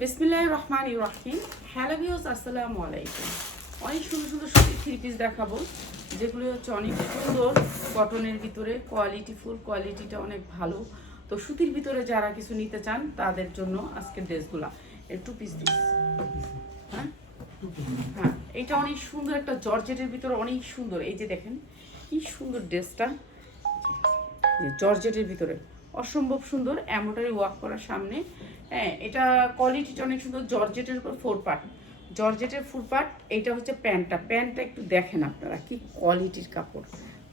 বিসমিল্লাহির রহমানির রহিম। Hello viewers, আসসালামু আলাইকুম। অনেক সুন্দর সুন্দর সুতির থ্রি পিস দেখাবো, যেগুলো হচ্ছে অনেক সুন্দর কটনের ভিতরে, কোয়ালিটিটা অনেক ভালো। তো সুতির ভিতরে যারা কিছু নিতে চান তাদের জন্য আজকের ড্রেসগুলা টু পিস দিস। হ্যাঁ হ্যাঁ, এটা অনেক সুন্দর একটা জর্জেটের ভিতরে, অনেক সুন্দর। এই যে দেখেন কি সুন্দর ড্রেসটা, জর্জেটের ভিতরে অসম্ভব সুন্দর এমব্রয়ডারি ওয়ার্ক করার সামনে। হ্যাঁ, এটা কোয়ালিটিটা অনেক সুন্দর। জর্জেটের উপর জর্জেটের ফোর পার্ট। এটা হচ্ছে প্যান্টটা একটু দেখেন আপনারা কি কোয়ালিটির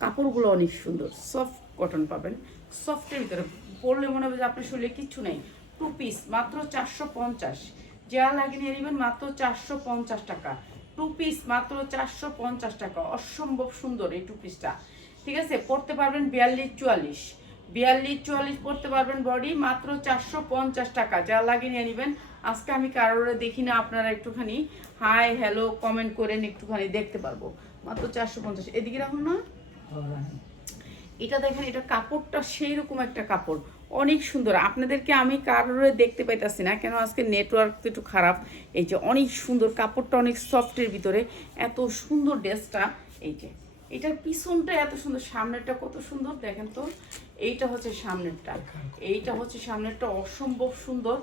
কাপড়গুলো অনেক সুন্দর, সফট কটন পাবেন। সফটের ভিতরে পরলে মনে হবে যে আপনার শরীরে কিচ্ছু নেই। টু পিস মাত্র 450, যা লাগে নিয়ে নেবেন মাত্র 450 টাকা। টু পিস মাত্র 450 টাকা। অসম্ভব সুন্দর এই টু পিসটা। ঠিক আছে, পড়তে পারবেন 42-44 পড়তে পারবেন। বডি মাত্র 450 টাকা, যা লাগে নিয়ে নেবেন। আজকে আমি কারোর দেখি না, আপনারা একটুখানি হাই হ্যালো কমেন্ট করেন, একটুখানি দেখতে পারবো। মাত্র 450। এদিকে রাখুন না, এটা দেখেন, এটা কাপড়টা সেই রকম একটা কাপড়, অনেক সুন্দর। আপনাদেরকে আমি কারোর দেখতে পাইতাছি না কেন, আজকে নেটওয়ার্ক একটু খারাপ। এই যে অনেক সুন্দর কাপড়টা, অনেক সফটের ভিতরে, এত সুন্দর ড্রেসটা। এই যে এটার পিছনটা এত সুন্দর, সামনেরটা কত সুন্দর দেখেন তো। এইটা হচ্ছে সামনেরটা, অসম্ভব সুন্দর।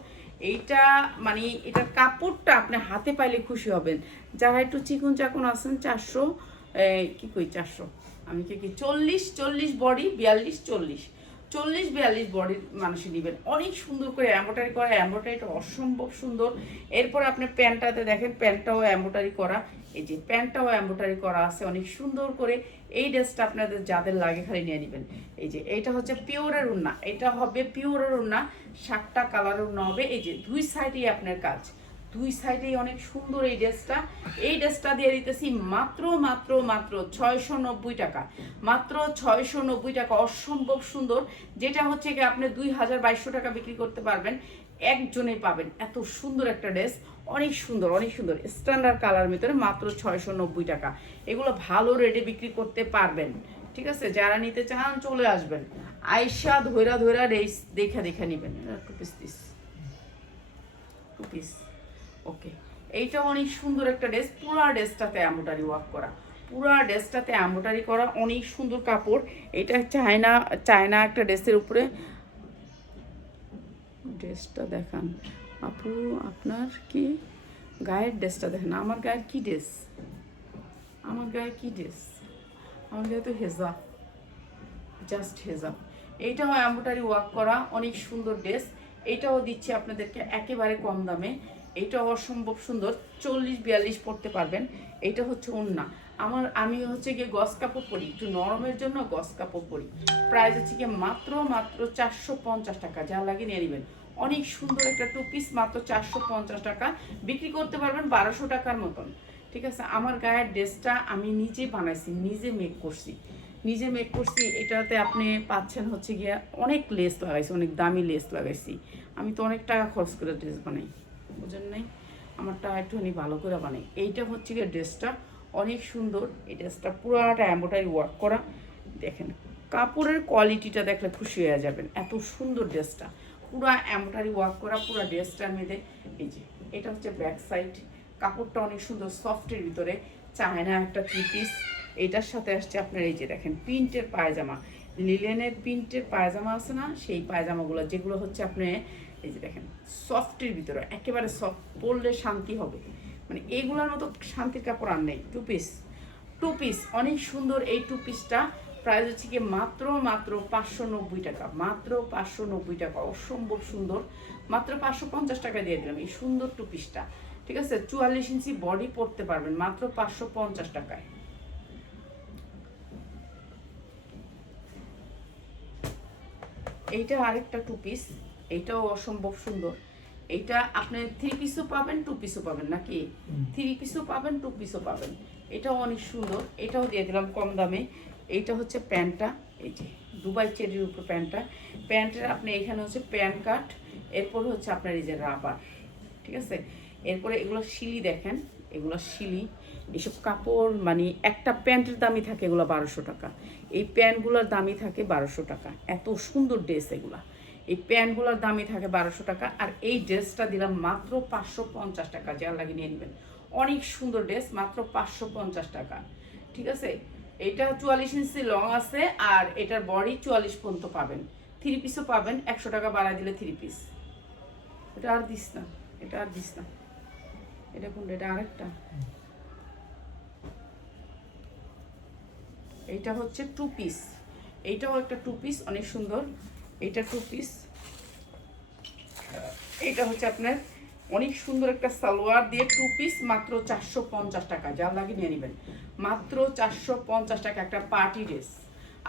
এইটা মানে এটার কাপড়টা আপনি হাতে পাইলে খুশি হবেন। যারা একটু চিকন চাকন আছেন, 400 400, আমি কি 40 বডি, 40 42 বডির মানুষ নেবেন। অনেক সুন্দর করে এমব্রয়ডারি করা, এমব্রয়ডারিটা অসম্ভব সুন্দর। এরপর আপনি প্যান্টটাতে দেখেন, প্যান্টটাও এমব্রয়ডারি করা। এই যে প্যান্টটাও এমব্রয়ডারি করা আছে অনেক সুন্দর করে। এই ড্রেসটা আপনাদের যাদের লাগে খালি নিয়ে নেবেন। এই যে এইটা হচ্ছে পিওরের ওড়না, এটা হবে পিওরের ওড়না, 7টা কালারের ওড়না হবে। এই যে দুই সাইডেই আপনার কাজ, দুই সাইডেই অনেক সুন্দর এই ড্রেসটা দিয়ে দিতেছি মাত্র 690 টাকা। মাত্র 690 টাকা, অসম্ভব সুন্দর। যেটা হচ্ছে কি আপনি 2200 টাকা বিক্রি করতে পারবেন, একজনেই পাবেন। এত সুন্দর একটা ড্রেস, অনেক সুন্দর স্ট্যান্ডার্ড কালার ভিতরে, মাত্র 690 টাকা। এগুলো ভালো রেটে বিক্রি করতে পারবেন। ঠিক আছে, যারা নিতে চান চলে আসবেন, আয়শা ধৈরা রেস দেখা নেবেন। Two piece okay. এইটা অনেক সুন্দর একটা ড্রেস, পুরা ড্রেসটাতে এমব্রয়ডারি ওয়ার্ক করা, অনেক সুন্দর কাপড়। এটা চায়না একটা ড্রেসের উপরে। ড্রেসটা দেখান আপু, আপনার কি গায়ের ড্রেসটা দেখেন। আমার গায়ে কি ড্রেস, আমার গায়ে তো হেজাব, জাস্ট হেজাব। এইটাও এমব্রয়ডারি ওয়ার্ক করা, অনেক সুন্দর ড্রেস। এইটাও দিচ্ছি আপনাদেরকে একেবারে কম দামে। এইটাও অসম্ভব সুন্দর, 40-42 পড়তে পারবেন। এইটা হচ্ছে ওড়না। আমি হচ্ছে গিয়ে গস কাপড় পরি, একটু নরমের জন্য গস কাপড় পরি। প্রাইস হচ্ছে গিয়ে মাত্র 450 টাকা, যা লাগে নিয়ে নেবেন। অনেক সুন্দর একটা টু পিস, মাত্র 450 টাকা বিক্রি করতে পারবেন 1200 টাকার মতন। ঠিক আছে, আমার গায়ের ড্রেসটা আমি নিজে বানাইছি, নিজে মেক করছি। এটাতে আপনি পাচ্ছেন হচ্ছে গিয়া অনেক লেস লাগাইছি, অনেক দামি লেস লাগাইছি। আমি তো অনেক টাকা খরচ করে ড্রেস বানাই, বুঝেন নাই? আমারটা একটুখানি ভালো করে বানাই। এইটা হচ্ছে গিয়ে ড্রেসটা, অনেক সুন্দর। এই ড্রেসটা পুরোটা এমব্রয়ডারি ওয়ার্ক করা। দেখেন কাপড়ের কোয়ালিটিটা দেখলে খুশি হয়ে যাবেন, এত সুন্দর ড্রেসটা, পুরো এমব্রয়ডারি ওয়ার্ক করা পুরো ড্রেসটার মধ্যে। এই যে এটা হচ্ছে ব্যাক সাইড, কাপড়টা অনেক সুন্দর সফটের ভিতরে, চায়না একটা থ্রি পিস। এটার সাথে আসছে আপনার এই যে দেখেন প্রিন্টের পায়জামা, লিলেনের প্রিন্টের পায়জামা আছে না, সেই পায়জামাগুলো, যেগুলো হচ্ছে আপনি এই যে দেখেন সফটের ভিতরে, একেবারে সফট, পরলে শান্তি হবে। মানে এইগুলোর মতো শান্তির কাপড় আর নেই। টু পিস অনেক সুন্দর। এই টু পিসটা প্রাইস হচ্ছে কি মাত্র 590 টাকা, মাত্র 590 টাকা, অসম্ভব সুন্দর। মাত্র 550 টাকা দিয়ে দিলাম এই সুন্দর টু পিসটা। ঠিক আছে, 44 ইঞ্চি বডি পরতে পারবেন মাত্র 550 টাকায়। এইটা আরেকটা টু পিস, এইটাও অসম্ভব সুন্দর। এইটা আপনি থ্রি পিসও পাবেন, টু পিসও পাবেন, নাকি থ্রি পিসও পাবেন, টু পিসও পাবেন। এটাও অনেক সুন্দর, এটাও দিয়ে দিলাম কম দামে। এইটা হচ্ছে প্যান্টটা, এই যে দুবাই চেরির উপর প্যান্টের আপনি এখানে হচ্ছে প্যান্ট কাট, এরপর হচ্ছে আপনার এই যে রাবার। ঠিক আছে, এরপরে এগুলো শিলি দেখেন, এগুলো শিলি। এসব কাপড় মানে একটা প্যান্টের দামই থাকে এগুলো 1200 টাকা, এই প্যান্টগুলোর দামই থাকে 1200 টাকা। এত সুন্দর ড্রেস এই প্যান্টগুলোর দামই থাকে 1200 টাকা, আর এই ড্রেসটা দিলাম মাত্র 550 টাকা, যার লাগে নিয়ে নেবেন। অনেক সুন্দর ড্রেস, মাত্র 550 টাকা। ঠিক আছে, এটা 44 ইঞ্চি লং আছে, আর এটার বডি 44 পর্যন্ত পাবেন। 3 পিসও পাবেন, 100 টাকা বাড়ায় দিলে 3 পিস। এটা আর দিস না, এটা আর দিস না। এটা কোনটা? এটা আরেকটা। এইটা হচ্ছে 2 পিস, এইটাও একটা 2 পিস, অনেক সুন্দর। এইটা 2 পিস। এইটা হচ্ছে আপনার অনেক সুন্দর একটা সালোয়ার দিয়ে 2 পিস, মাত্র 450 টাকা, যার লাগে নিয়ে নেবেন। মাত্র 450 টাকা একটা পার্টি ড্রেস।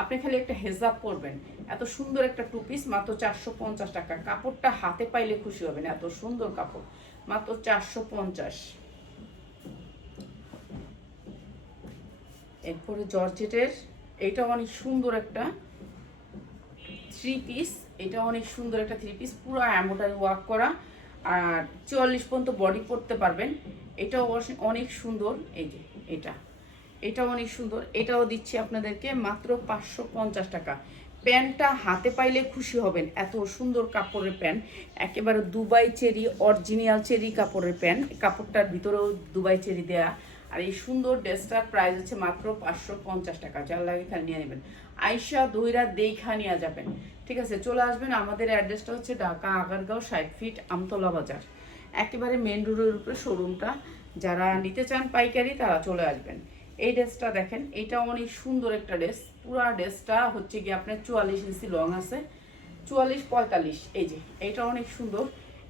আপনি খালি একটা হেজাব পরবেন, এত সুন্দর একটা 2 পিস, মাত্র 450 টাকা। কাপড়টা হাতে পাইলে খুশি হবেন, এত সুন্দর কাপড়, মাত্র 450। এরপরে জর্জেটের এটা অনেক সুন্দর একটা 3 পিস, এটা অনেক সুন্দর একটা 3 পিস, পুরো এমব্রয়ডারি ওয়ার্ক করা, আর 44 পর্যন্ত বডি পরতে পারবেন। এটাও অনেক সুন্দর। এই যে এটাও অনেক সুন্দর। এটাও দিচ্ছি আপনাদেরকে মাত্র 550 টাকা। প্যান্টটা হাতে পাইলে খুশি হবেন, এত সুন্দর কাপড়ের প্যান্ট, একেবারে দুবাই চেরি, অরিজিনাল চেরি কাপড়ের প্যান্ট, কাপড়টার ভিতরেও দুবাই চেরি দেয়া। আর এই সুন্দর ড্রেসটার প্রাইস হচ্ছে মাত্র 550 টাকা, যার লাগে খালি নিয়ে নেবেন। আইসা দইরা দেখা নিয়ে যাবেন। ঠিক আছে, চলে আসবেন। আমাদের অ্যাড্রেসটা হচ্ছে ঢাকা আগারগাঁও 60 ফিট আমতলা বাজার, একেবারে মেন রোডের উপরে শোরুমটা। যারা নিতে চান পাইকারি তারা চলে আসবেন। এই ড্রেসটা দেখেন, এটা অনেক সুন্দর একটা ড্রেস। পুরা ড্রেসটা হচ্ছে গিয়ে আপনার 44 ইঞ্চি লং আছে, 44-45। এই যে এটা অনেক সুন্দর।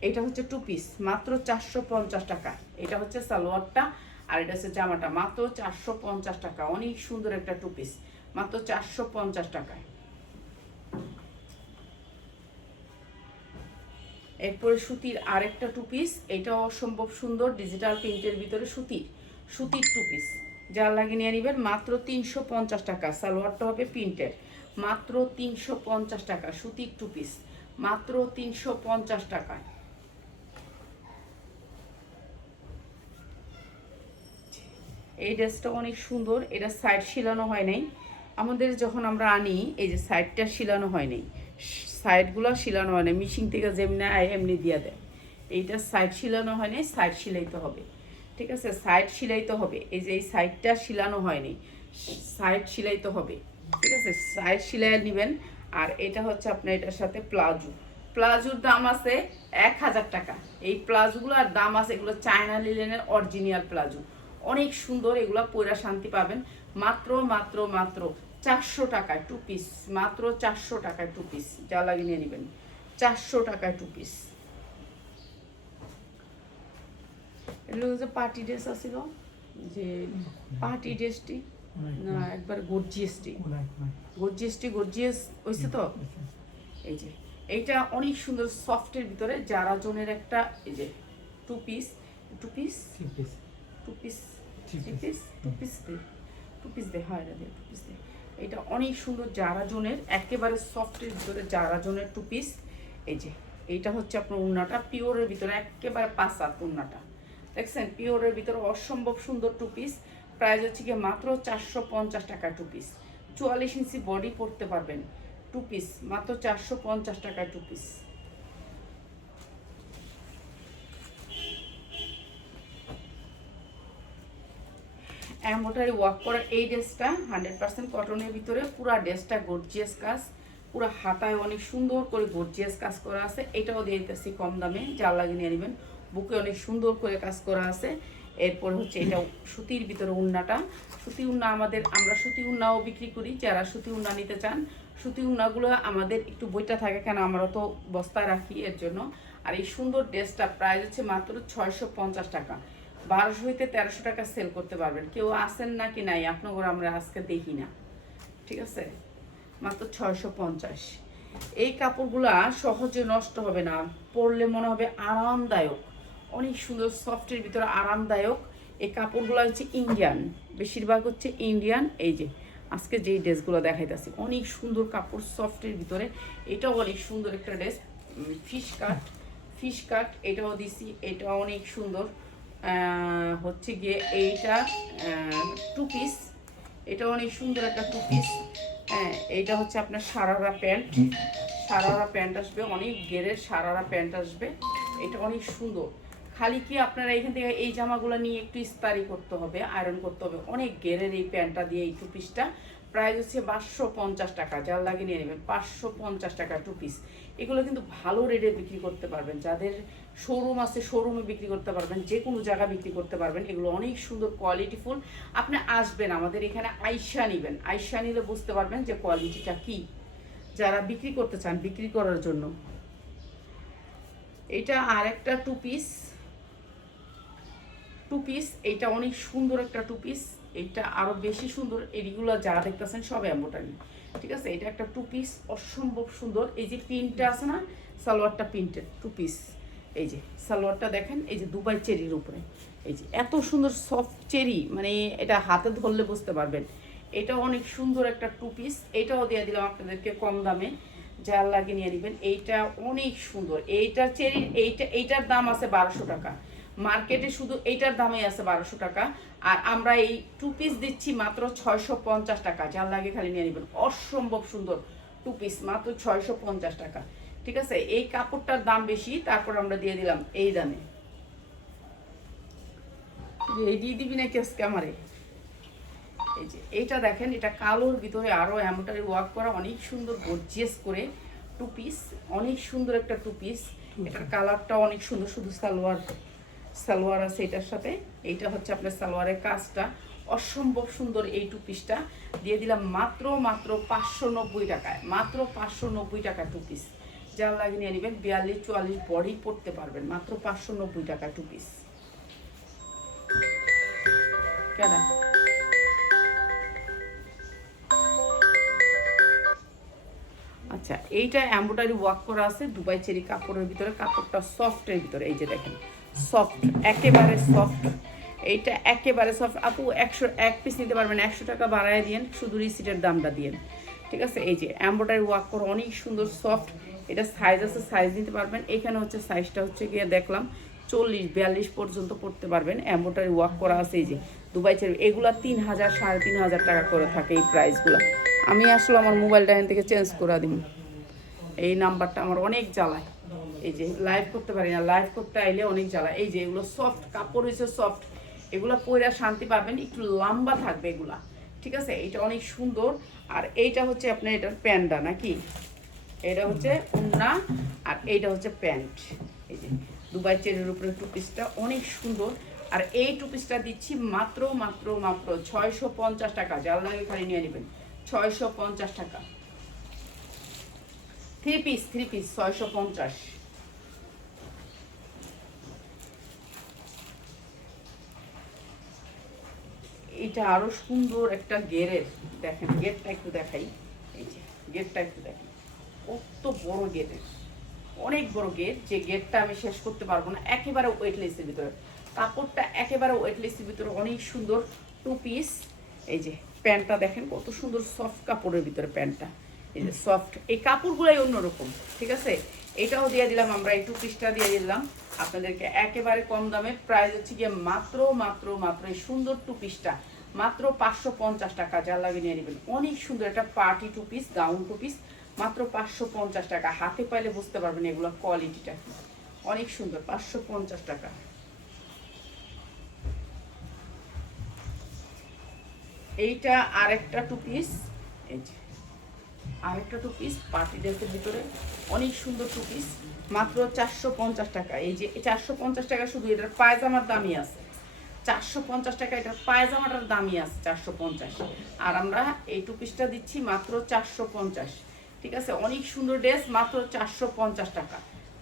এটা হচ্ছে 2 পিস, মাত্র 450 টাকা। এটা হচ্ছে সালোয়ারটা, আর এটা হচ্ছে জামাটা, মাত্র 450 টাকা। অনেক সুন্দর একটা 2 পিস, মাত্র 450 টাকায়। এরপরে সুতির আরেকটা 2 পিস, এটাও অসম্ভব সুন্দর, ডিজিটাল প্রিন্টের ভিতরে সুতির 2 পিস, যার লাগে নিয়ে নেবেন। মাত্র 350 টাকা। সালোয়ারটা হবে প্রিন্টের, মাত্র 350 টাকা। সুতির 2 পিস, মাত্র 350 টাকায়। এই ড্রেসটা অনেক সুন্দর। এটা সাইড শিলানো হয় নাই আমাদের, যখন আমরা আনি এই যে সাইডটা শিলানো হয় নাই, সাইডগুলো শিলানো হয় না, মিশিং থেকে যেমনি আয় এমনি দিয়ে দেয়। এইটা সাইড শিলানো হয় নাই, সাইড শিলাইতে হবে। ঠিক আছে, সাইড শিলাইতে হবে। এই যে এই সাইডটা শিলানো হয়নি, সাইড শিলাইতে হবে। ঠিক আছে, সাইড শিলাই নেবেন। আর এটা হচ্ছে আপনার এটার সাথে প্লাজো, প্লাজোর দাম আছে 1000 টাকা। এই প্লাজোগুলোর দাম আছে, এগুলো চায়না লিলেনের অরিজিনাল প্লাজো, অনেক সুন্দর। এগুলো পয়রা শান্তি পাবেন। মাত্র মাত্র মাত্র 400 টাকায় 2 পিস, মাত্র 400 টাকায় 2 পিস, যা লাগিয়ে নিয়ে নেবেন। 400 টাকায় 2 পিস। এগুলো যে পার্টি ড্রেস আছিল, যে পার্টি ড্রেসটি না একবার গর্জিয়াসটি, গর্জিয়াস হয়েছে তো। এই যে এইটা অনেক সুন্দর সফটের ভিতরে, যারা জনের একটা, এই যে 2 piece, 2 piece, 2 piece, 3 piece, 2 piece দে, 2 পিস দে, হয় না, 2 পিস দে। এটা অনেক সুন্দর, যারা জনের একেবারে সফটের ভিতরে, যারা জনের 2 পিস। এই যে এইটা হচ্ছে আপনার উন্নাটা, পিওরের ভিতরে একেবারে 5 হাত উন্নাটা, দেখছেন, পিওরের ভিতরে অসম্ভব সুন্দর 2 পিস। প্রাইস হচ্ছে গিয়ে মাত্র 450 টাকা 2 পিস। 44 ইঞ্চি বডি পরতে পারবেন 2 পিস, মাত্র 450 টাকায় 2 পিস। এমব্রয়ডারি ওয়ার্ক করা এই ড্রেসটা 100% কটনের ভিতরে, পুরা ড্রেসটা গর্জিয়াস কাজ, পুরো হাতায় অনেক সুন্দর করে গর্জিয়াস কাজ করা আছে। এটাও দিয়ে দিতেছি কম দামে, যার লাগে নিয়ে নেবেন। বুকে অনেক সুন্দর করে কাজ করা আছে। এরপর হচ্ছে এটা সুতির ভিতরে উন্নাটা, সুতি উন্না আমরা সুতি উন্নাও বিক্রি করি। যারা সুতি উন্না নিতে চান, সুতি উন্নাগুলো আমাদের একটু বইটা থাকে, কেন আমরা তো বস্তায় রাখি এর জন্য। আর এই সুন্দর ড্রেসটা প্রাইস হচ্ছে মাত্র 650 টাকা। 1200 হইতে 1300 টাকা সেল করতে পারবেন। কেউ আসেন নাকি নাই আপনার ঘরে, আমরা আজকে দেখি না। ঠিক আছে, মাত্র 650। এই কাপড়গুলা সহজে নষ্ট হবে না, পরলে মনে হবে আরামদায়ক, অনেক সুন্দর সফটের ভিতরে আরামদায়ক। এই কাপড়গুলো হচ্ছে ইন্ডিয়ান, বেশিরভাগ হচ্ছে ইন্ডিয়ান। এই যে আজকে যেই ড্রেসগুলো দেখাইতেছি, অনেক সুন্দর কাপড় সফটের ভিতরে। এটাও অনেক সুন্দর একটা ড্রেস, ফিশ কাট এটাও দিছি, এটাও অনেক সুন্দর। হচ্ছে গিয়ে এইটা 2 পিস, এটা অনেক সুন্দর একটা 2 পিস। হ্যাঁ, এইটা হচ্ছে আপনার সারারা প্যান্ট, সারারা প্যান্ট আসবে, অনেক গেরের সারারা প্যান্ট আসবে। এটা অনেক সুন্দর। খালি কি আপনারা এখান থেকে এই জামাগুলো নিয়ে একটু ইস্তারি করতে হবে, আয়রন করতে হবে। অনেক গেরের এই প্যান্টটা দিয়ে এই টু পিসটা প্রাইস হচ্ছে 550 টাকা। যার লাগে নিয়ে নেবেন 550 টাকা টু পিস। এগুলো কিন্তু ভালো রেটে বিক্রি করতে পারবেন, যাদের শোরুম আছে শোরুমে বিক্রি করতে পারবেন, যে কোনো জায়গা বিক্রি করতে পারবেন। এগুলো অনেক সুন্দর কোয়ালিটিফুল। আপনি আসবেন আমাদের এখানে, আইসা নেবেন, আইসা নিলে বুঝতে পারবেন যে কোয়ালিটিটা কি। যারা বিক্রি করতে চান, বিক্রি করার জন্য এটা আর একটা টু পিস। এইটা অনেক সুন্দর একটা টু পিস। এইটা আরো বেশি সুন্দর। এইগুলো যা দেখতেছেন সব এমব্রয়ডারি, ঠিক আছে। এটা একটা টু পিস, অসম্ভব সুন্দর। এই যে প্রিন্টটা আছে না, সালোয়ারটা প্রিন্টেড টু পিস। এই যে সালোয়ারটা দেখেন, এই যে দুবাই চেরির উপরে, এই যে এত সুন্দর সফট চেরি, মানে এটা হাতে ধরলে বুঝতে পারবেন। এটা অনেক সুন্দর একটা টু পিস। এইটাও দিয়ে দিলাম আপনাদেরকে কম দামে, যার লাগে নিয়ে নেবেন। এইটা অনেক সুন্দর। এইটার চেরি, এইটার দাম আছে 1200 টাকা। মার্কেটে শুধু এইটার দামই আছে 1200 টাকা, আর আমরা এই টু পিস দিচ্ছি মাত্র 650 টাকা। যার লাগে খালি নিয়ে নেবেন। অসম্ভব সুন্দর টু পিস, মাত্র 650 টাকা, ঠিক আছে। এই কাপড়টার দাম বেশি, তারপর আমরা দিয়ে দিলাম এই দামে। এই দিয়ে দিবি নাকি আজকে আমারে? এই যে এইটা দেখেন, এটা কালোর ভিতরে আরো এমব্রয়ডারি ওয়ার্ক করা, অনেক সুন্দর গর্জিয়াস করে টু পিস। অনেক সুন্দর একটা টু পিস। এটার কালারটা অনেক সুন্দর, শুধু সালোয়ার আছে এটার সাথে। এইটা হচ্ছে আপনার সালোয়ারের কাজটা অসম্ভব সুন্দর। এই টু পিসটা দিয়ে দিলাম মাত্র 590 টাকায়, মাত্র 590 টাকা টু পিস। যার লাগে নিয়ে নেবেন, 42-44 বডি পড়তে পারবেন, মাত্র 590 টাকা টু পিস। কেন আচ্ছা, এইটা এমব্রয়ডারি ওয়ার্ক করা আছে দুবাই চেরি কাপড়ের ভিতরে। কাপড়টা সফটের ভিতরে, এই যে দেখেন সফট, একেবারে সফট। এইটা একেবারে সফট। আপু 101 পিস নিতে পারবেন, 100 টাকা বাড়ায় দিয়েন, শুধু রিসিটের দামটা দিয়েন, ঠিক আছে। এই যে এমব্রয়ডারি ওয়ার্ক করা, অনেক সুন্দর সফট। এটা সাইজ আছে, সাইজ নিতে পারবেন। এখানে হচ্ছে সাইজটা হচ্ছে গিয়ে দেখলাম 40-42 পর্যন্ত পড়তে পারবেন। এমব্রয়ডারি ওয়ার্ক করা আছে। এই যে দুবাই চেরি, এগুলা 3000 3500 টাকা করে থাকে এই প্রাইসগুলো। আমি আসলে আমার মোবাইলটা এখান থেকে চেঞ্জ করে দিব, এই নাম্বারটা আমার অনেক জ্বালায়। এই যে লাইভ করতে পারি না, লাইভ করতে আইলে অনেক জ্বালায়। এই যে এগুলো সফট কাপড় হয়েছে, সফট। এগুলো পয়রা শান্তি পাবেন, একটু লম্বা থাকবে এগুলা, ঠিক আছে। এটা অনেক সুন্দর। আর এইটা হচ্ছে আপনার এটার প্যান্টটা নাকি, এটা হচ্ছে ওড়না, আর এইটা হচ্ছে প্যান্ট। এই যে দুবাই চেরির উপরে টু পিসটা অনেক সুন্দর। আর এই টু পিসটা দিচ্ছি মাত্র 650 টাকা। যার লাগে খালি নিয়ে নেবেন, 650 টাকা। Three piece 650। এটা আরো সুন্দর একটা গেরের, দেখেন গেটটা একটু দেখাই। এই যে গেটটা একটু দেখেন, কত বড় গেটের, অনেক বড় গেট। যে গেটটা আমি শেষ করতে পারবো না। একেবারে ওয়েটলেসের ভিতরে, কাপড়টা একেবারে ওয়েটলেসের ভিতরে, অনেক সুন্দর টু পিস। এই যে প্যান্টটা দেখেন কত সুন্দর, সফট কাপড়ের ভিতরে প্যান্টটা। এই যে সফট, এই কাপড়গুলাই অন্যরকম, ঠিক আছে। এটাও দিয়ে দিলাম আমরা, এই টু পিসটা দিয়ে দিলাম আপনাদেরকে একেবারে কম দামে। প্রাইস হচ্ছে গিয়ে মাত্র এই সুন্দর টু পিসটা মাত্র 550 টাকা। যার লাগে নিয়ে নেবেন। অনেক সুন্দর একটা party two piece, gown two piece, মাত্র 550 টাকা। হাতে পাইলে বুঝতে পারবেন এগুলো কোয়ালিটিটা কি, অনেক সুন্দর। 550 টাকা। এইটা আরেকটা টু পিস, এই যে আরেকটা টু পিস পার্টি ড্রেসের ভিতরে, অনেক সুন্দর টু পিস, মাত্র 450 টাকা। এই যে 450 টাকা শুধু এটার পায়জামার দামই আছে, 450 টাকা এটার পায়জামাটার দামই আছে 450। আর আমরা এই টু পিসটা দিচ্ছি মাত্র 450, ঠিক আছে। অনেক সুন্দর ড্রেস, মাত্র 450 টাকা।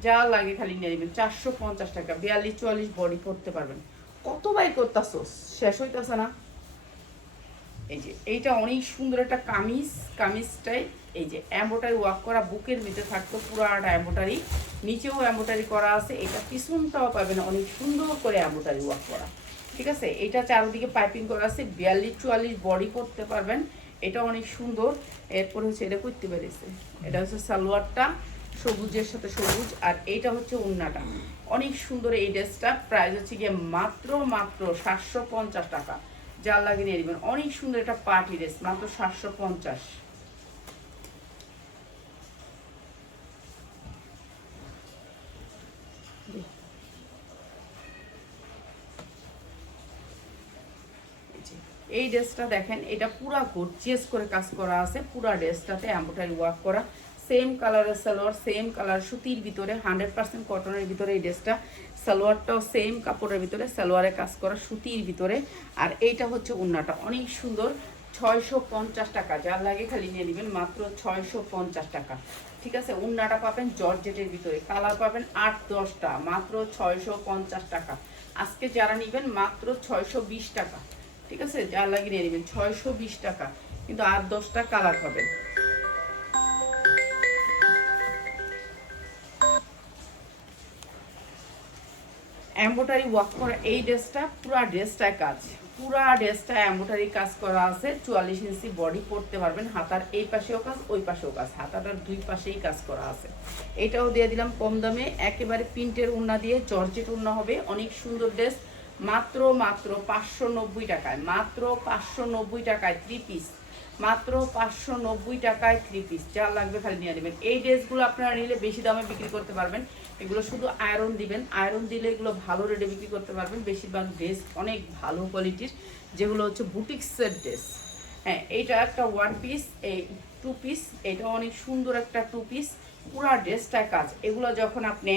যা লাগে খালি নিয়ে নেবেন, 450 টাকা। 42-44 বডি পড়তে পারবেন। কত বাই করতেছোস, শেষ হইতেছে না। এই যে এইটা অনেক সুন্দর একটা কামিজটাই এই যে এমব্রয়ডারি ওয়ার্ক করা, বুকের ভিতরে থাকতো পুরাটা এমব্রয়ডারি, নিচেও এমব্রয়ডারি করা আছে। এটা পিছনটাও পাবেন অনেক সুন্দর করে এমব্রয়ডারি ওয়ার্ক করা, ঠিক আছে। এটা চারদিকে পাইপিং করা আছে। 42-44 বডি করতে পারবেন। এটা অনেক সুন্দর। এরপরে হচ্ছে এটা করতে পেরেছে, এটা হচ্ছে সালোয়ারটা সবুজের সাথে সবুজ, আর এইটা হচ্ছে ওড়নাটা। অনেক সুন্দর এই ড্রেসটা। প্রাইস হচ্ছে গিয়ে মাত্র 750 টাকা। যার লাগে নিয়ে নেবেন। অনেক সুন্দর একটা পার্টি ড্রেস, মাত্র 750। এই ড্রেসটা দেখেন, এটা পুরা গর্জিয়াস করে কাজ করা আছে, পুরা ড্রেসটাতে এমব্রয়ডারি ওয়ার্ক করা, সেম কালারের সালোয়ার, সেম কালার সুতির ভিতরে 100% কটনের ভিতরে এই ড্রেসটা। সালোয়ারটাও সেম কাপড়ের ভিতরে, সালোয়ারে কাজ করা সুতির ভিতরে। আর এইটা হচ্ছে ওড়নাটা, অনেক সুন্দর, 650 টাকা। যার লাগে খালি নিয়ে নেবেন, মাত্র 650 টাকা। ঠিক আছে, ওড়নাটা পাবেন জর্জেটের ভিতরে, কালার পাবেন 8-10টা, মাত্র 650 টাকা। আজকে যারা নেবেন মাত্র 620 টাকা। ঠিক আছে, যার লাগে নিয়ে নেবেন 620 টাকা, কিন্তু 8-10টা কালার পাবেন। এমব্রয়ডারি ওয়ার্ক করা এই ড্রেসটা, পুরা ড্রেসটায় কাজ, পুরা ড্রেসটা এমব্রয়ডারি কাজ করা আছে। 44 ইঞ্চি বডি পরতে পারবেন, হাতার এই পাশেও কাজ, ওই পাশেও কাজ, হাতাটার দুই পাশেই কাজ করা আছে। এটাও দিয়ে দিলাম কম দামে, একেবারে প্রিন্টের ওড়না দিয়ে, জর্জেট ওড়না হবে, অনেক সুন্দর ড্রেস, মাত্র 590 টাকায়, মাত্র 590 টাকায় 3 পিস, মাত্র 590 টাকায় 3 পিস। যা লাগবে খালি নিয়ে নেবেন। এই ড্রেসগুলো আপনারা নিলে বেশি দামে বিক্রি করতে পারবেন, এগুলো শুধু আয়রন দিবেন, আয়রন দিলে এগুলো ভালো রেটে বিক্রি করতে পারবেন। বেশিরভাগ ড্রেস অনেক ভালো কোয়ালিটির, যেগুলো হচ্ছে বুটিক্সের ড্রেস। হ্যাঁ, এইটা একটা 1 পিস, এই 2 পিস, এটা অনেক সুন্দর একটা 2 পিস, পুরা ড্রেসটা কাজ। এগুলো যখন আপনি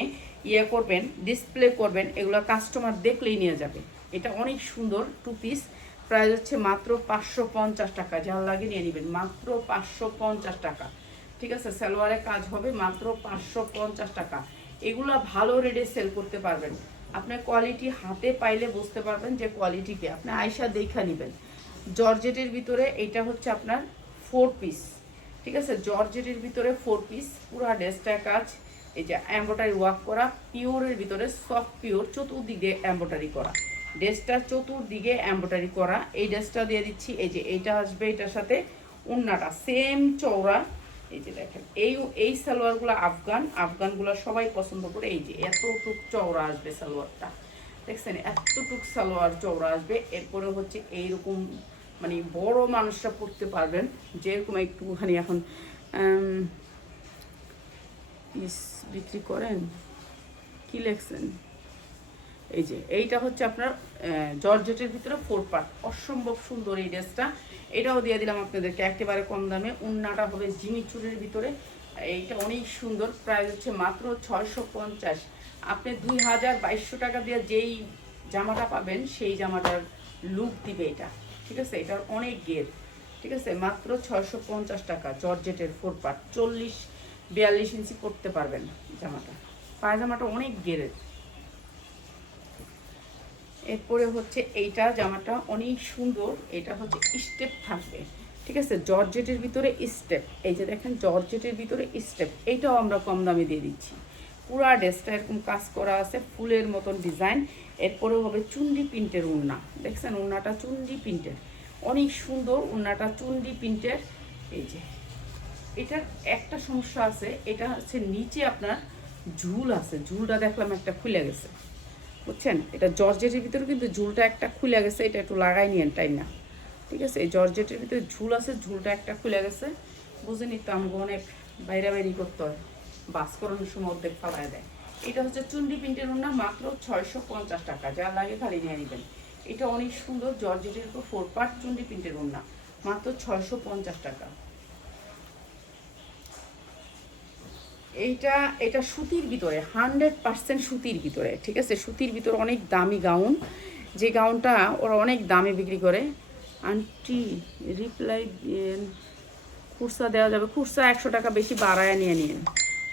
ইয়ে করবেন, ডিসপ্লে করবেন, এগুলো কাস্টমার দেখলেই নিয়ে যাবে। এটা অনেক সুন্দর 2 পিস, প্রাইস হচ্ছে মাত্র 550 টাকা। যার লাগে নিয়ে নেবেন, মাত্র 550 টাকা। ঠিক আছে, সালোয়ারে কাজ হবে, মাত্র 550 টাকা। এগুলো ভালো রেটে সেল করতে পারবেন। আপনার কোয়ালিটি হাতে পাইলে বুঝতে পারবেন যে কোয়ালিটিকে, আপনি আয়সা দেখা নেবেন। জর্জেটের ভিতরে এটা হচ্ছে আপনার 4 পিস। ঠিক আছে, জর্জেটের ভিতরে 4 পিস, পুরো ড্রেসটা কাজ। এই যে এমব্রয়ডারি ওয়ার্ক করা, পিওরের ভিতরে সফট পিওর, চতুর্দিকে এমব্রয়ডারি করা, ড্রেসটা চতুর্দিকে এমব্রয়ডারি করা। এই ড্রেসটা দিয়ে দিচ্ছি, এই যে এইটা আসবে, এটার সাথে ওড়নাটা সেম চওড়া। এই যে দেখেন, এই সালোয়ারগুলো আফগানগুলো সবাই পছন্দ করে। এই যে এতটুক চওড়া আসবে সালোয়ারটা, দেখছেন, এতটুক সালোয়ার চওড়া আসবে। এরপরে হচ্ছে এইরকম, মানে বড় মানুষরা পরতে পারবেন, যেরকম একটুখানি এখন পিস বিক্রি করেন, কি লেখছেন, এই যে এইটা হচ্ছে আপনার জর্জেটের ভিতরে 4 পার্ট, অসম্ভব সুন্দর এই ড্রেসটা। এটাও দিয়ে দিলাম আপনাদেরকে একেবারে কম দামে। ওড়নাটা হবে জিমিচুরের ভিতরে, এইটা অনেক সুন্দর, প্রাইস হচ্ছে মাত্র 650। আপনি 2200 টাকা দিয়ে যেই জামাটা পাবেন, সেই জামাটার লুক দিবে এটা। ঠিক আছে, এটার অনেক গের। ঠিক আছে, মাত্র 650 টাকা, জর্জেটের 4 পার্ট, 40-42 ইঞ্চি পরতে পারবেন জামাটা, পায়জামাটা অনেক গেরের। এরপরে হচ্ছে এইটা জামাটা অনেক সুন্দর, এটা হচ্ছে স্টেপ থাকবে। ঠিক আছে, জর্জেটের ভিতরে স্টেপ, এই যে দেখেন জর্জেটের ভিতরে স্টেপ, এইটাও আমরা কম দামে দিয়ে দিচ্ছি। পুরা ড্রেসটা এরকম কাজ করা আছে, ফুলের মতন ডিজাইন। এরপরে হবে চুন্ডি প্রিন্টের ওড়না, দেখছেন ওড়নাটা চুন্ডি প্রিন্টের, অনেক সুন্দর ওড়নাটা চুন্ডি প্রিন্টের। এই যে এটার একটা সমস্যা আছে, এটা হচ্ছে নিচে আপনার ঝুল আছে, ঝুলটা দেখলাম একটা খুলে গেছে, বুঝছেন, এটা জর্জেটের ভিতরে কিন্তু ঝুলটা একটা খুলে গেছে, এটা একটু লাগাই নিয়েন তাই না। ঠিক আছে, এই জর্জেটের ভিতরে ঝুল আছে, ঝুলটা একটা খুলে গেছে, বুঝে নিতে আমাকে অনেক বাইরে করতে হয়, বাস করানোর সময় অর্ধেক ফালাই দেয়। এটা হচ্ছে চুন্ডি প্রিন্টের ওড়না, মাত্র 650 টাকা। যা লাগে খালি নিয়ে নেবেন। এটা অনেক সুন্দর, জর্জেটের উপর 4 পার্ট চুন্ডি প্রিন্টের ওড়না, মাত্র 650 টাকা। এটা সুতির ভিতরে, 100% সুতির ভিতরে। ঠিক আছে, সুতির ভিতরে অনেক দামি গাউন, যে গাউনটা ওরা অনেক দামে বিক্রি করে। আন্টি রিপ্লাই দিন, খুরসা দেওয়া যাবে, খুরসা 100 টাকা বেশি বাড়ায় নিয়ে নিন,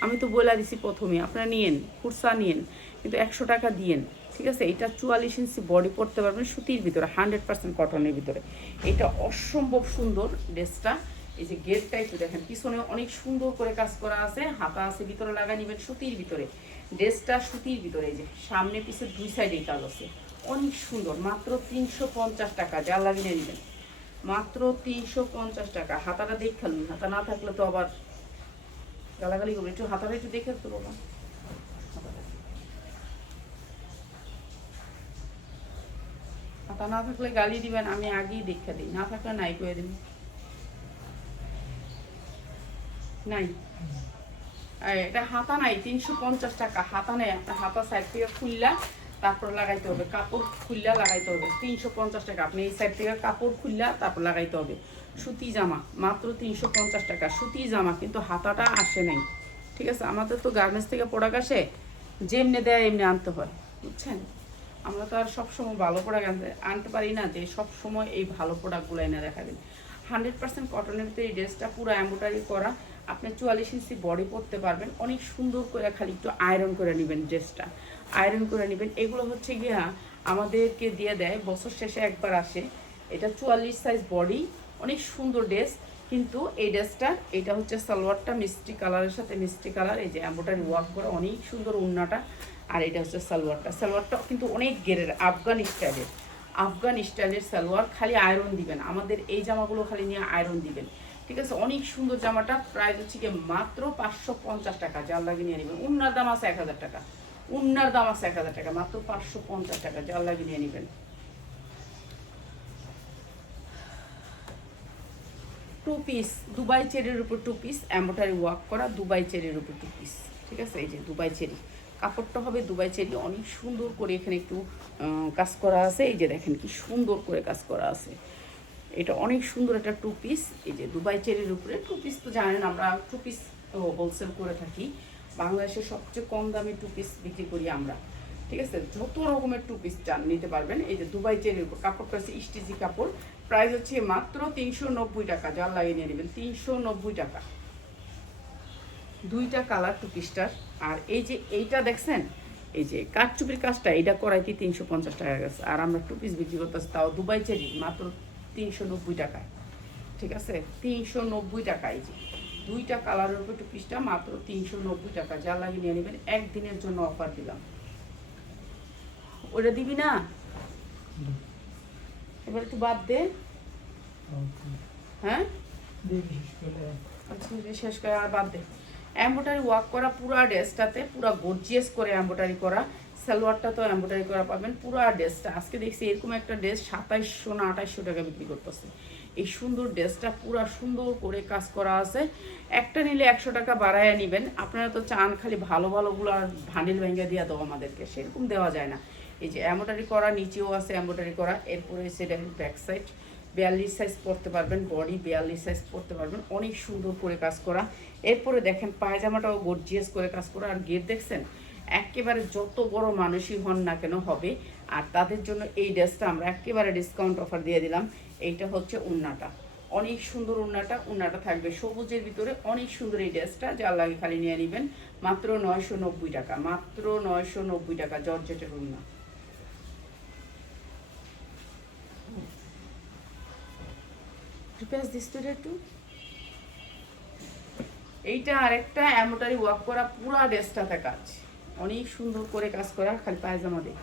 আমি তো বলে দিছি প্রথমে, আপনারা নিয়েন, খুরসা নিয়েন, কিন্তু 100 টাকা দিয়েন। ঠিক আছে, এটা 44 ইঞ্চি বডি পরতে পারবেন, সুতির ভিতরে 100% কটনের ভিতরে। এটা অসম্ভব সুন্দর ড্রেসটা। এই যে গেটটা একটু দেখেন, পিছনে অনেক সুন্দর করে কাজ করা আছে, হাতা আছে, ভিতরে লাগা নেবেন সুতির ভিতরে, ড্রেসটা সুতির ভিতরে। এই যে সামনে পিছে দুই সাইডেই কাজ আছে, অনেক সুন্দর, মাত্র 350 টাকা। যা লাগিয়ে নেবেন, মাত্র 350 টাকা। হাতাটা দেখালুন, হাতা না থাকলে তো আবার গালাগালি করবে, একটু হাতাটা একটু দেখে তো বাবা, হাতা না থাকলে গালি দিবেন, আমি আগেই দেখা দিই, না থাকলে নাই করে দিন, নাই এটা হাতা নাই, 350 টাকা। হাতা নেই, আপনার হাতা সাইড থেকে খুললা তারপর লাগাইতে হবে, কাপড় খুললা লাগাইতে হবে। 350 টাকা, আপনি এই সাইড থেকে কাপড় খুললা তারপর লাগাইতে হবে। সুতি জামা মাত্র 350 টাকা, সুতি জামা, কিন্তু হাতাটা আসে নাই। ঠিক আছে, আমাদের তো গার্মেন্টস থেকে প্রোডাক্ট আসে, যেমনি দেয় এমনি আনতে হয়, বুঝছেন। আমরা তো আর সবসময় ভালো প্রোডাক্ট আনতে পারি না, যে সবসময় এই ভালো প্রোডাক্টগুলো এনে দেখাবেন। 100% কটনের ভিতরে এই ড্রেসটা পুরো এমব্রয়ডারি করা, আপনি 44 ইঞ্চি বডি পরতে পারবেন। অনেক সুন্দর করে, খালি একটু আয়রন করে নেবেন, ড্রেসটা আয়রন করে নেবেন। এগুলো হচ্ছে গিয়া আমাদেরকে দিয়ে দেয়, বছর শেষে একবার আসে। এটা 44 সাইজ বডি, অনেক সুন্দর ড্রেস। কিন্তু এই ড্রেসটা, এটা হচ্ছে সালোয়ারটা মিষ্টি কালারের সাথে মিষ্টি কালার, এই যে এমব্রয়ডারি ওয়ার্ক করা, অনেক সুন্দর ওড়নাটা। আর এটা হচ্ছে সালোয়ারটা, সালোয়ারটা কিন্তু অনেক গেরের, আফগান স্টাইলের সালোয়ার। খালি আয়রন দিবেন, আমাদের এই জামাগুলো খালি নিয়ে আয়রন দিবেন। ঠিক আছে, অনেক সুন্দর জামাটা। প্রাইস হচ্ছে গিয়ে মাত্র 550 টাকা, যার লাগে নিয়ে নেবেন। উন্নার দাম আছে 1000 টাকা, উন্নার দাম আছে 1000 টাকা, মাত্র 550 টাকা, যার লাগে নিয়ে নেবেন। টু পিস দুবাই চেরির উপর টু পিস, এমব্রয়ডারি ওয়ার্ক করা দুবাই চেরির উপর টু পিস। ঠিক আছে, এই যে দুবাই চেরি, কাপড়টা হবে দুবাই চেরি, অনেক সুন্দর করে এখানে একটু কাজ করা আছে। এই যে দেখেন কি সুন্দর করে কাজ করা আছে, এটা অনেক সুন্দর একটা টু পিস। এই যে দুবাই চেরির উপরে টু পিস, তো জানেন আমরা টু পিস হোলসেল করে থাকি, বাংলাদেশের সবচেয়ে কম দামে টু পিস বিক্রি করি আমরা। ঠিক আছে, যত রকমের টু পিস চান নিতে পারবেন। এই যে দুবাই চেরির উপর, কাপড়টা হচ্ছে স্টিচি কাপড়, প্রাইস হচ্ছে মাত্র 390 টাকা, যার লাগিয়ে নিয়ে নেবেন 390 টাকা। দুইটা কালার টু পিসটার। আর এই যে এইটা দেখছেন, এই যে কাঠচুপির কাজটা, এটা করাইতে 350 টাকা গেছে, আর আমরা টু পিস বিক্রি করতেছি তাও দুবাই চেরি মাত্র 390 টাকায়। ঠিক আছে, 390 টাকা। এই যে দুইটা কালারের উপর টু পিসটা মাত্র 390 টাকা, যা লাগিয়ে নিয়ে নেবেন। একদিনের জন্য অফার দিলাম, ওটা দিবি না? এবার একটু বাদ দে। হ্যাঁ, আচ্ছা শেষ করে আর বাদ দে। এমব্রয়ডারি ওয়ার্ক করা পুরা ড্রেসটাতে, পুরা গর্জিয়াস করে এমব্রয়ডারি করা, সালোয়ারটা তো এমব্রয়ডারি করা পাবেন। পুরা ড্রেসটা আজকে দেখছি এরকম একটা ড্রেস 2700 না 2800 টাকা বিক্রি করতেছে। এই সুন্দর ড্রেসটা পুরা সুন্দর করে কাজ করা আছে। একটা নিলে 100 টাকা বাড়াইয়া নেবেন। আপনারা তো চান খালি ভালো ভালোগুলো আর ভান্ডিল ভেঙে দিয়ে দাও আমাদেরকে, সেরকম দেওয়া যায় না। এই যে এমব্রয়ডারি করা, নিচেও আছে এমব্রয়ডারি করা। এরপরে সেটা ব্যাক সাইড 42 সাইজ পরতে পারবেন, বডি 42 সাইজ পরতে পারবেন, অনেক সুন্দর করে কাজ করা। এরপরে দেখেন পায়জামাটাও গর্জিয়াস করে কাজ করা। আর গেট দেখছেন, একেবারে যত বড় মানুষই হন না কেন হবে। আর তাদের জন্য এই ড্রেসটা আমরা একেবারে ডিসকাউন্ট অফার দিয়ে দিলাম। এইটা হচ্ছে উন্নাটা, অনেক সুন্দর উন্নাটা থাকবে সবুজের ভিতরে, অনেক সুন্দর এই ড্রেসটা, যার লাগে খালি নিয়ে নেবেন মাত্র 990 টাকা, মাত্র 990 টাকা, জর্জেটের উন্না। একটু এইটা আরেকটা এমব্রয়ডারি ওয়ার্ক করা, পুরা ড্রেসটাতে কাজ, অনেক সুন্দর করে কাজ করা, খালি পায়জামা দিয়ে।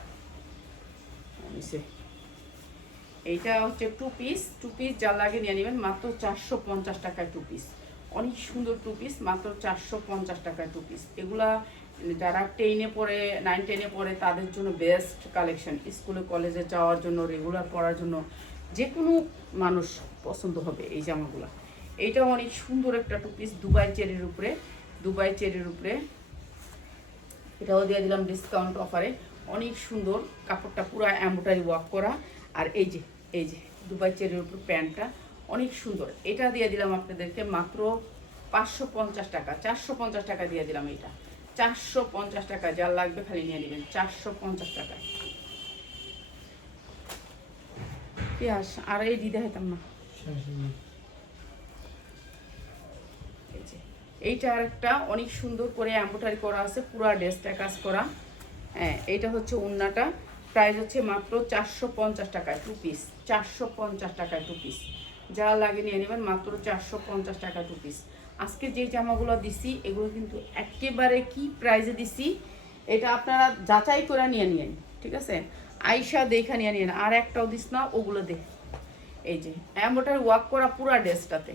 এইটা হচ্ছে টু পিস, যার লাগে নিয়ে নেবেন মাত্র 450 টাকায় টু পিস, অনেক সুন্দর টু পিস, মাত্র 450 টাকায় টু পিস। এগুলা যারা 10-এ পড়ে, 9-10-এ পড়ে তাদের জন্য বেস্ট কালেকশন, স্কুলে কলেজে যাওয়ার জন্য, রেগুলার পড়ার জন্য, যে কোনো মানুষ পছন্দ হবে এই জামাগুলা। এইটা অনেক সুন্দর একটা টু পিস, দুবাই চেরির উপরে, এটাও দিয়ে দিলাম ডিসকাউন্ট অফারে, অনেক সুন্দর কাপড়টা, পুরো এমব্রয়ডারি ওয়ার্ক করা। আর এই যে দুবাই চেরির উপর প্যান্টটা অনেক সুন্দর, এটা দিয়ে দিলাম আপনাদেরকে মাত্র 550 টাকা, 450 টাকা দিয়ে দিলাম। এটা 450 টাকা, যার লাগবে খালি নিয়ে নেবেন 450 টাকা। পেঁয়াজ আর এই দিদা হেতাম না। এইটা আরেকটা অনেক সুন্দর করে এমব্রয়ডারি করা আছে, পুরো ড্রেসটা কাজ করা। হ্যাঁ, এইটা হচ্ছে উন্নাটা, প্রাইস হচ্ছে মাত্র 450 টাকায় টু পিস, 450 টাকায় টু পিস, যা লাগে নিয়ে নেবেন মাত্র 450 টাকা টু পিস। আজকে যে জামাগুলো দিছি এগুলো কিন্তু একেবারে কি প্রাইসে দিছি, এটা আপনারা যাচাই করে নিয়ে নিন। ঠিক আছে, আইসা দেখা নিয়ে নিন, আর একটাও দিস না, ওগুলো দেখ। এই যে এমব্রয়ডারি ওয়ার্ক করা পুরা ড্রেসটাতে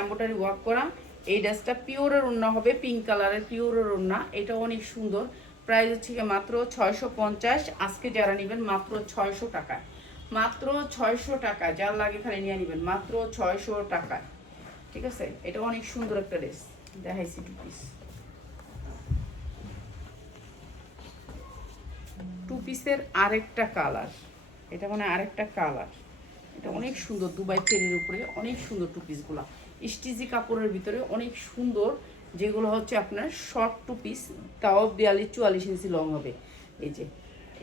এমব্রয়ডারি ওয়ার্ক করা। এই ড্রেসটা পিওরের ওড়না হবে, পিঙ্ক কালারের পিওরের ওড়না, এটা অনেক সুন্দর। প্রাইস হচ্ছে মাত্র 650, আজকে যারা নেবেন মাত্র 600 টাকায়, মাত্র 600 টাকা, যার লাগে খালি নিয়ে নেবেন মাত্র 600 টাকায়। ঠিক আছে, এটা অনেক সুন্দর একটা ড্রেস। দেখাইছি 2 পিস। 2 পিসের আরেকটা কালার, এটা মানে আরেকটা কালার, এটা অনেক সুন্দর, দুবাই চেরির উপরে অনেক সুন্দর 2 পিসগুলো, স্টিজি কাপড়ের ভিতরে অনেক সুন্দর, যেগুলো হচ্ছে আপনার শর্ট 2 পিস, তাও 42-44 ইঞ্চি লং হবে। এই যে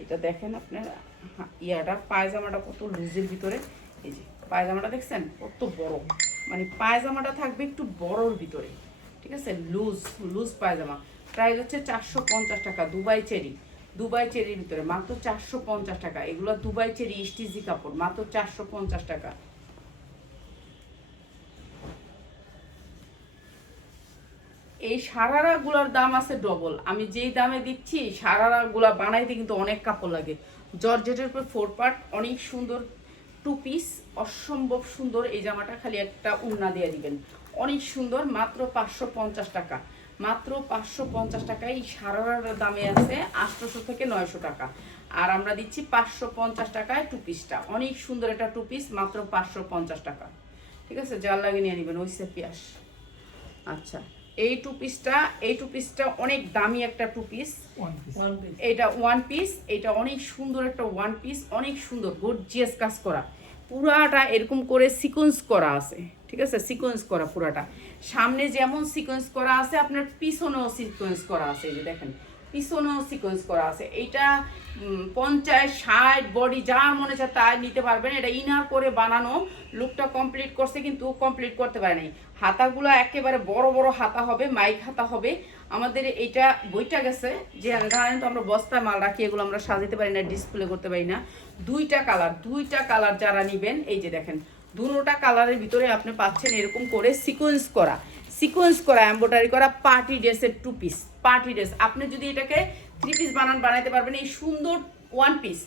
এটা দেখেন আপনার ইয়াটা, পায়জামাটা কত লুজের ভিতরে, এই যে পায়জামাটা দেখছেন কত বড়, মানে পায়জামাটা থাকবে একটু বড়র ভিতরে, ঠিক আছে, লুজ লুজ পায়জামা। প্রাইস হচ্ছে 450 টাকা, দুবাই চেরি, দুবাই চেরির ভিতরে মাত্র 450 টাকা। এগুলো দুবাই চেরি স্টিজি কাপড়, মাত্র 450 টাকা। এই সারারাগুলোর দাম আছে ডবল, আমি যেই দামে দিচ্ছি সারারাগুলা বানাইতে কিন্তু অনেক কাপড় লাগে। জর্জেটের উপর 4 পার্ট, অনেক সুন্দর 2 পিস, অসম্ভব সুন্দর। এই জামাটা খালি একটা উন্না দিয়ে দিবেন, অনেক সুন্দর, মাত্র 550 টাকা, মাত্র 550 টাকায়। এই সারারার দামে আছে 800 থেকে 900 টাকা, আর আমরা দিচ্ছি 550 টাকায় 2 পিসটা, অনেক সুন্দর একটা 2 পিস, মাত্র 550 টাকা। ঠিক আছে, যার লাগে নিয়ে নেবেন ওই সে পিয়াস। আচ্ছা, এই 2 পিসটা, এই 2 পিসটা অনেক দামি একটা 2 পিস, এটা 1 পিস, এটা অনেক সুন্দর একটা 1 পিস, অনেক সুন্দর গর্জিয়াস কাজ করা, পুরাটা এরকম করে সিকোয়েন্স করা আছে, ঠিক আছে, সিকোয়েন্স করা পুরাটা, সামনে যেমন সিকোয়েন্স করা আছে আপনার পিছনেও সিকোয়েন্স করা আছে, এই যে দেখেন পিছনেও সিকোয়েন্স করা আছে। এইটা 50-60 বডি যা মনে চায় তাই নিতে পারবেন। এটা ইনার করে বানানো, লুকটা কমপ্লিট করছে কিন্তু কমপ্লিট করতে পারে নাই। হাতাগুলো একেবারে বড় বড় হাতা হবে, মাইক হাতা হবে। আমাদের এটা বইটা গেছে, যে জানেন তো আমরা বস্তায় মাল রাখি, এগুলো আমরা সাজাতে পারি না, ডিসপ্লে করতে পারি না। 2টা কালার, 2টা কালার যারা নেবেন, এই যে দেখেন দুটোটা কালারের ভিতরে আপনি পাচ্ছেন এরকম করে সিকোয়েন্স করা, সিকোয়েন্স করা এমব্রয়ডারি করা পার্টি ড্রেসের 2 পিস, পার্টি ড্রেস। আপনি যদি এটাকে 3 পিস বানাইতে পারবেন। এই সুন্দর 1 পিস,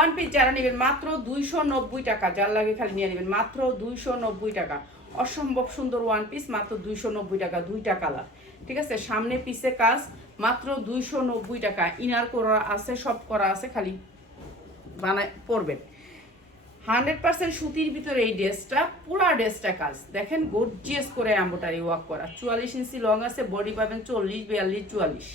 1 পিস যারা নেবেন মাত্র 290 টাকা, যার লাগে খালি নিয়ে নেবেন, মাত্র 290 টাকা। অসম্ভব সুন্দর 1 পিস, মাত্র 290 টাকা, 2টা কালার, ঠিক আছে। সামনে পিসে কাজ, মাত্র 290 টাকা। ইনার করা আছে, সব করা আছে, খালি বানায় পরবেন। 100% সুতির ভিতরে এই ড্রেসটা, পুরা ড্রেসটা কাজ দেখেন গর্জিয়াস করে এমব্রয়ডারি ওয়ার্ক করা। 44 ইঞ্চি লং আছে, বডি পাবেন 40, 42, 44,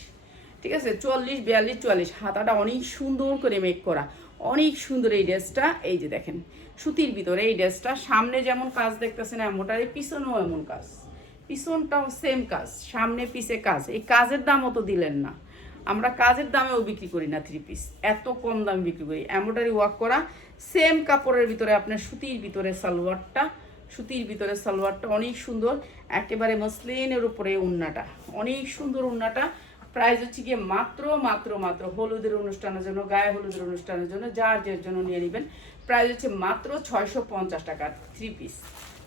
ঠিক আছে, 40, 42, 44। হাতাটা অনেক সুন্দর করে মেক করা, অনেক সুন্দর এই ড্রেসটা। এই যে দেখেন সুতির ভিতরে এই ড্রেসটা, সামনে যেমন কাজ দেখতেছেন এমব্রয়ডারি, পিছনেও এমন কাজ, পিছনটাও সেম কাজ, সামনে পিছে কাজ। এই কাজের দামও তো দিলেন না, আমরা কাজের দামেও বিক্রি করি না 3 পিস, এত কম দামে বিক্রি করি। এমব্রয়ডারি ওয়ার্ক করা সেম কাপড়ের ভিতরে আপনার সুতির ভিতরে সালোয়ারটা, সুতির ভিতরে সালোয়ারটা অনেক সুন্দর, একেবারে মসলিনের উপরে উন্নাটা, অনেক সুন্দর উন্নাটা। প্রাইস হচ্ছে গিয়ে মাত্র মাত্র মাত্র হলুদের অনুষ্ঠানের জন্য, গায়ে হলুদের অনুষ্ঠানের জন্য, যার যার জন্য নিয়ে নেবেন। প্রাইস হচ্ছে মাত্র 650 টাকা 3 পিস,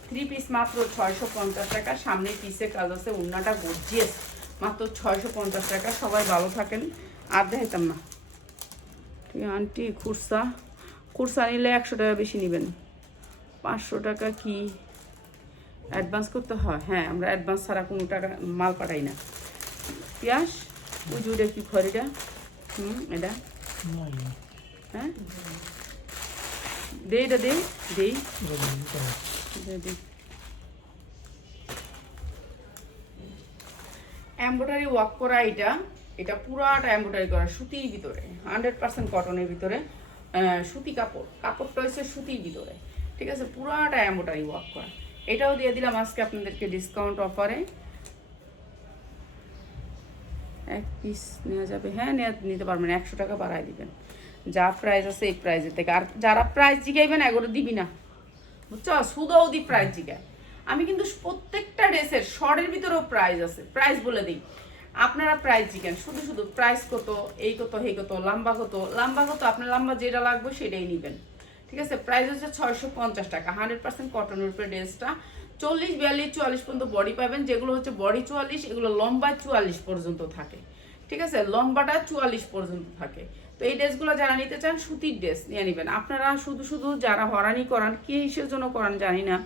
3 পিস মাত্র 650 টাকা। সামনে পিসে কাজ আছে, উন্নাটা গর্জিয়াস, মাত্র 650 টাকা। সবাই ভালো থাকেন, আর দেখাইতাম না, ঠিক আছে আন্টি। খুরসা, খুরসা নিলে 100 টাকা বেশি নেবেন, 500 টাকা কি অ্যাডভান্স করতে হয়? হ্যাঁ, আমরা অ্যাডভান্স ছাড়া কোনো টাকা মাল পাঠাই না। পিয়াস ওই যে ওটা কি খড়িটা, এটা হ্যাঁ দে, এটা দে, দেই দে। এমব্রয়ডারি ওয়ার্ক করা, এটা এটা পুরাটা এমব্রয়ডারি করা সুতির ভিতরে, 100% কটনের ভিতরে, সুতি কাপড়, কাপড়টা হচ্ছে সুতির ভিতরে, ঠিক আছে, পুরাটা এমব্রয়ডারি ওয়ার্ক করা। এটাও দিয়ে দিলাম আজকে আপনাদেরকে ডিসকাউন্ট অফারে। 1 পিস নেওয়া যাবে, হ্যাঁ নিতে পারবেন, 100 টাকা বাড়ায় দিবেন, যা প্রাইস আছে এই প্রাইসের থেকে। আর যারা প্রাইস জিগাইবেন এগুলো দিবি না, বুঝছো, শুধুও দি প্রাইস জিগায়। আমি কিন্তু প্রত্যেকটা ড্রেসের শর্টের ভিতরেও প্রাইস আছে, প্রাইস বলে দিই, আপনারা প্রাইস জিজ্ঞেন, শুধু শুধু প্রাইস কত, এই কত, এই কত, লম্বা কত, লম্বা কত, আপনার লম্বা যেটা লাগবে সেটাই নেবেন, ঠিক আছে। প্রাইস হচ্ছে 650 টাকা, 100% কটনের উপরে ড্রেসটা। 40, 42, 44 পর্যন্ত বডি পাবেন, যেগুলো হচ্ছে বডি 44, এগুলো লম্বা 44 পর্যন্ত থাকে, ঠিক আছে, লম্বাটা 44 পর্যন্ত থাকে। তো এই ড্রেসগুলো যারা নিতে চান সুতির ড্রেস নিয়ে নেবেন। আপনারা শুধু শুধু যারা হরানি করান, কিসের জন্য করান জানি না,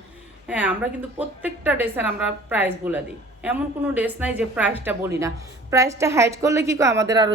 হ্যাঁ আমরা কিন্তু প্রত্যেকটা ড্রেসের আমরা প্রাইস বলে দিই, এমন কোনো ড্রেস নাই যে প্রাইসটা বলি না। প্রাইসটা হাইড করলে কি করে আমাদের আরো